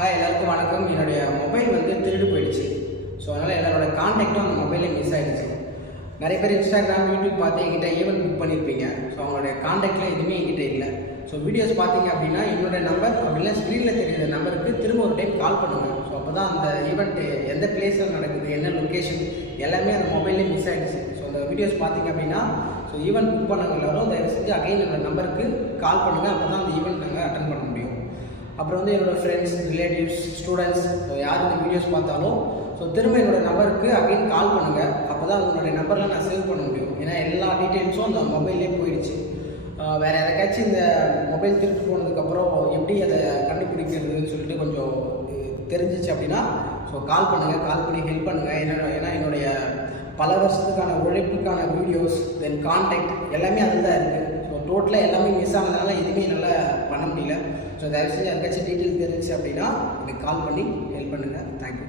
Hi எல்லாருக்கும் வணக்கம். என்னுடைய மொபைல் வந்து திருடு போயிடுச்சு. ஸோ அதனால் என்னோட கான்டாக்டும் அந்த மொபைலே மிஸ் ஆகிடுச்சு. நிறைய பேர் இன்ஸ்டாகிராம், யூடியூப் பார்த்து என்கிட்ட ஈவெண்ட் புக் பண்ணியிருப்பீங்க. ஸோ அவங்களுடைய கான்டாக்ட்லாம் எதுவுமே என்கிட்ட இல்லை. ஸோ வீடியோஸ் பார்த்தீங்க அப்படின்னா என்னோடய நம்பர் அப்படின்னா ஸ்க்ரீனில் தெரியுற நம்பருக்கு திரும்ப ஒரு டைம் கால் பண்ணுங்கள். ஸோ அப்போ தான் அந்த ஈவெண்ட் எந்த பிளேஸில் நடக்குது, என்ன லொக்கேஷன் எல்லாமே அந்த மொபைல்லே மிஸ் ஆகிடுச்சு. ஸோ அந்த வீடியோஸ் பார்த்தீங்க அப்படின்னா ஸோ ஈவெண்ட் புக் பண்ணவங்க எல்லாரும் தயவு செஞ்சு அகைன் என்னோட நம்பருக்கு கால் பண்ணுங்கள். அப்போ தான் அந்த ஈவெண்ட் நாங்கள் அட்டன் பண்ண முடியும். அப்புறம் வந்து என்னோடய ஃப்ரெண்ட்ஸ், ரிலேட்டிவ்ஸ், ஸ்டூடெண்ட்ஸ் யார் இந்த வீடியோஸ் பார்த்தாலும் ஸோ திரும்ப என்னோடய நம்பருக்கு அகைன் கால் பண்ணுங்கள். அப்போ தான் உங்களுடைய நம்பரில் நான் சேவ் பண்ண முடியும். ஏன்னா எல்லா டீட்டெயில்ஸும் அந்த மொபைல்லே போயிடுச்சு. வேறு யாருக்காச்சும் இந்த மொபைல் திருட்டு போனதுக்கப்புறம் எப்படி அதை கண்டுபிடிக்கிறதுன்னு சொல்லிட்டு கொஞ்சம் தெரிஞ்சிச்சு அப்படின்னா ஸோ கால் பண்ணுங்கள். கால் பண்ணி ஹெல்ப் பண்ணுங்கள். ஏன்னா என்னுடைய பல வருஷத்துக்கான உழைப்புக்கான வீடியோஸ், தென் கான்டாக்ட் எல்லாமே அதில் தான் இருக்குது. ஸோ டோட்டலாக எல்லாமே மிஸ் ஆனதுனால எதுவுமே என்னால் பண்ண முடியல. ஸோ தயவுசெய்து யாருக்காச்சும் டீட்டெயில் தெரிஞ்சிச்சு அப்படின்னா எனக்கு கால் பண்ணி ஹெல்ப் பண்ணுங்கள். தேங்க்யூ.